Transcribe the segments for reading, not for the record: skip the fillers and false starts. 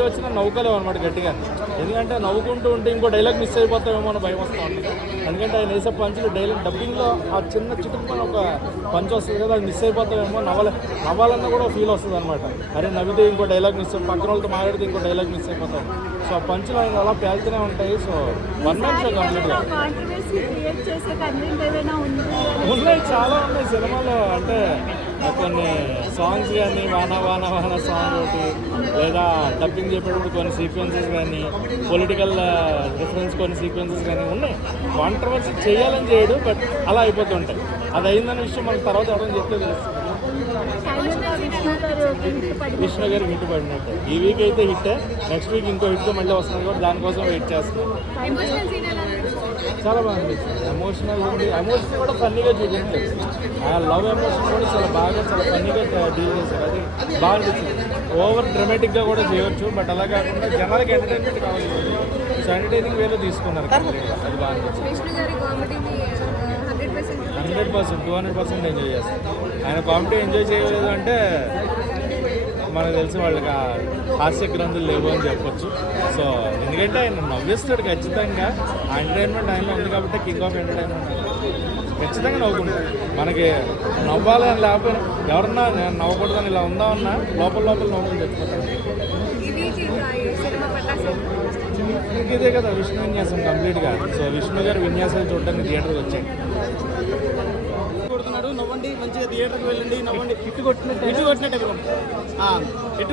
Comedy వచ్చినా నవ్వుకోలేము అనమాట గట్టిగా. ఎందుకంటే నవ్వుకుంటూ ఉంటే ఇంకో డైలాగ్ మిస్ అయిపోతామేమో అని భయం వస్తూ ఉంటుంది. ఎందుకంటే ఆయన వేసే పంచులు డైలాగ్ డబ్బింగ్లో ఆ చిన్న చిటుకుని ఒక పంచ్ వస్తుంది కదా, అది మిస్ అయిపోతామేమో, నవ్వాలన్నా కూడా ఫీల్ వస్తుంది అనమాట. అరే నవ్వితే ఇంకో డైలాగ్ మిస్, పక్కన వాళ్ళతో మాట్లాడితే ఇంకో డైలాగ్ మిస్ అయిపోతాం. సో ఆ పంచులు ఆయన అలా పేలుతూనే ఉంటాయి. సో వన్ మ్యాన్ షో కంప్లీట్గా ఉన్నాయి, చాలా ఉన్నాయి సినిమాలో. అంటే కొన్ని సాంగ్స్ కానీ వాన వాన వాన సాంగ్ ఒకటి, లేదా డబ్బింగ్ చెప్పేటప్పుడు కొన్ని సీక్వెన్సెస్ కానీ, పొలిటికల్ డిఫరెన్స్ కొన్ని సీక్వెన్సెస్ కానీ ఉన్నాయి. కాంట్రవర్సీ చేయాలని చేయడు, బట్ అలా అయిపోతుంటాయి. అది అయిందన్న విషయం మనకు తర్వాత ఎవరైనా చెప్తే తెలుస్తుంది. విష్ణు గారు హిట్ పడినట్టు ఈ వీక్ అయితే హిట్, నెక్స్ట్ వీక్ ఇంకో హిట్తో మళ్ళీ వస్తుంది కూడా, దానికోసం వెయిట్ చేస్తున్నాం. చాలా బాగా అనిపించింది. ఎమోషనల్ ఉంది, ఎమోషన్ కూడా ఫన్నీగా చూపించారు. ఆ లవ్ ఎమోషన్ కూడా చాలా బాగా, చాలా ఫన్నీగా డీల్ చేశారు. అది బాగా అనిపించింది. ఓవర్ డ్రమాటిక్గా కూడా చేయవచ్చు, బట్ అలా కాకుండా జనాలకి ఎంటర్టైన్మెంట్ కావాలి. సో ఎంటర్టైనింగ్ వేలో తీసుకున్నారు. అది బాగా అనిపించింది. 100%, 200% ఎంజాయ్ చేస్తారు. ఆయన కామెడీ ఎంజాయ్ చేయలేదు అంటే మనకు తెలిసి వాళ్ళకి హాస్య గ్రంథులు లేవు అని చెప్పొచ్చు. సో ఎందుకంటే ఆయన నవ్విస్తాడు ఖచ్చితంగా. ఆ ఎంటర్టైన్మెంట్ ఆయనలో ఉంది కాబట్టి కింగ్ ఆఫ్ ఎంటర్టైన్మెంట్ ఖచ్చితంగా నవ్వుకుంటాడు. మనకి నవ్వాలి అని లేకపోయినా, ఎవరన్నా నేను నవ్వకూడదని ఇలా ఉందామన్నా లోపల నవ్వుకుని తెచ్చుకుంటాను. ఇదే కదా విష్ణు విన్యాసం కంప్లీట్గా. సో విష్ణు గారు విన్యాసాలు చూడడానికి థియేటర్కి వచ్చాయి. నవ్వండి, మంచిగా థియేటర్కి వెళ్ళండి, నవ్వండి. హిట్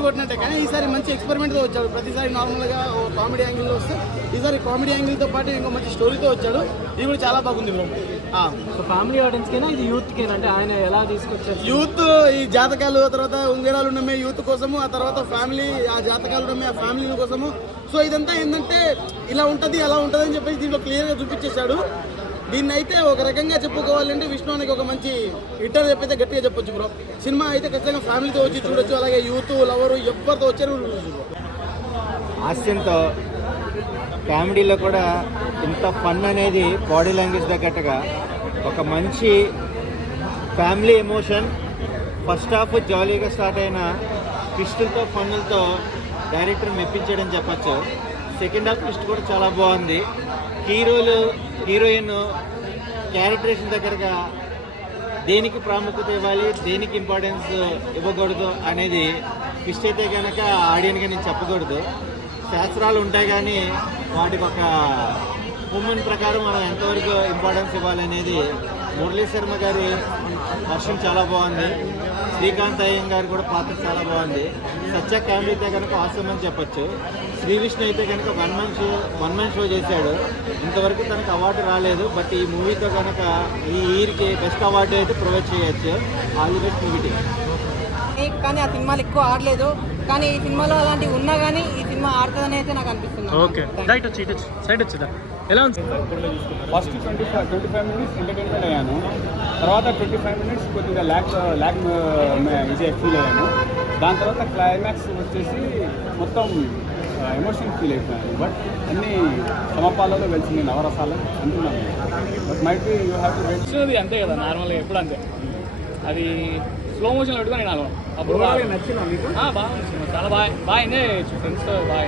కొట్టినట్టే కానీ ఈసారి మంచి ఎక్స్పెరిమెంట్తో వచ్చాడు. ప్రతిసారి నార్మల్గా కామెడీ యాంగిల్లో వస్తే ఈసారి కామెడీ యాంగిల్తో పాటు ఇంకో మంచి స్టోరీతో వచ్చాడు. ఇది కూడా చాలా బాగుంది బ్రో. ఫ్యామిలీ ఆడియన్స్కైనా ఇది యూత్కైనా, అంటే ఆయన ఎలా తీసుకొచ్చారు? యూత్ ఈ జాతకాలు, ఆ తర్వాత ఉంగరాలు నమ్మే యూత్ కోసము, ఆ తర్వాత ఫ్యామిలీ ఆ జాతకాలు నమ్మే ఆ ఫ్యామిలీ కోసము. సో ఇదంతా ఏంటంటే ఇలా ఉంటుంది అలా ఉంటుంది అని చెప్పేసి దీంట్లో క్లియర్గా చూపించేశాడు. దీన్ని అయితే ఒక రకంగా చెప్పుకోవాలంటే విష్ణు అనేది ఒక మంచి హిట్ అని చెప్పైతే గట్టిగా చెప్పొచ్చు బ్రో. సినిమా అయితే ఖచ్చితంగా ఫ్యామిలీతో వచ్చి చూడొచ్చు, అలాగే యూత్ లవరు ఎవరితో వచ్చారు. హాస్యంతో కామెడీలో కూడా ఇంత ఫన్ అనేది బాడీ లాంగ్వేజ్ తగ్గట్టుగా ఒక మంచి ఫ్యామిలీ ఎమోషన్. ఫస్ట్ హాఫ్ జాలీగా స్టార్ట్ అయిన ట్విస్టులతో ఫన్నులతో డైరెక్టర్ మెప్పించాడని చెప్పచ్చు. సెకండ్ హాఫ్ ట్విస్ట్ కూడా చాలా బాగుంది. హీరోయిన్ క్యారెక్టరేషన్ దగ్గరగా దేనికి ప్రాముఖ్యత ఇవ్వాలి, దేనికి ఇంపార్టెన్స్ ఇవ్వకూడదు అనేది ట్విస్ట్ అయితే కనుక ఆడియన్గా నేను చెప్పకూడదు. శాస్త్రాలు ఉంటాయి కానీ వాటికి ఒక ఉమెన్ ప్రకారం మనం ఎంతవరకు ఇంపార్టెన్స్ ఇవ్వాలనేది. మురళీ శర్మ గారి వర్షం చాలా బాగుంది. శ్రీకాంత్ అయ్యం గారు కూడా పాత్ర చాలా బాగుంది. సత్య కామెడీ అయితే కనుక ఆసమ్ అని చెప్పచ్చు. శ్రీ విష్ణు అయితే కనుక వన్ మ్యాన్ షో చేశాడు. ఇంతవరకు తనకు అవార్డు రాలేదు, బట్ ఈ మూవీతో కనుక ఈ ఇయర్కి బెస్ట్ అవార్డు అయితే ప్రొవైడ్ చేయొచ్చు. All the best movie team. కానీ ఆ సినిమాలు ఎక్కువ ఆడలేదు, కానీ ఈ సినిమాలో అలాంటివి ఉన్నా కానీ ఈ సినిమా ఆడుతుందని అయితే నాకు అనిపిస్తుంది. ఓకే, సైడ్ వచ్చిందా ఎలా ఉంది? ఫస్ట్ 25 మినిట్స్ ఎంటర్టైన్మెంట్ అయ్యాను. తర్వాత 25 మినిట్స్ కొద్దిగా ల్యాక్ ఇదే ఫీల్ అయ్యాను. దాని తర్వాత క్లైమాక్స్ వచ్చేసి మొత్తం ఎమోషన్ ఫీల్ అయిపోయాను. బట్ అన్ని సమపాలలో వెళ్తుంది నవరసాలు అంటున్నాను. But might be you have to wait. అంతే కదా నార్మల్గా ఎప్పుడు అంతే. అది స్లో మోషన్లో పెట్టుకొని నేను అప్పుడు నచ్చిందా మీకు? బాగా నచ్చింది. చాలా బాగా ఎంజాయ్ చేయొచ్చు ఫ్రెండ్స్తో బాగా.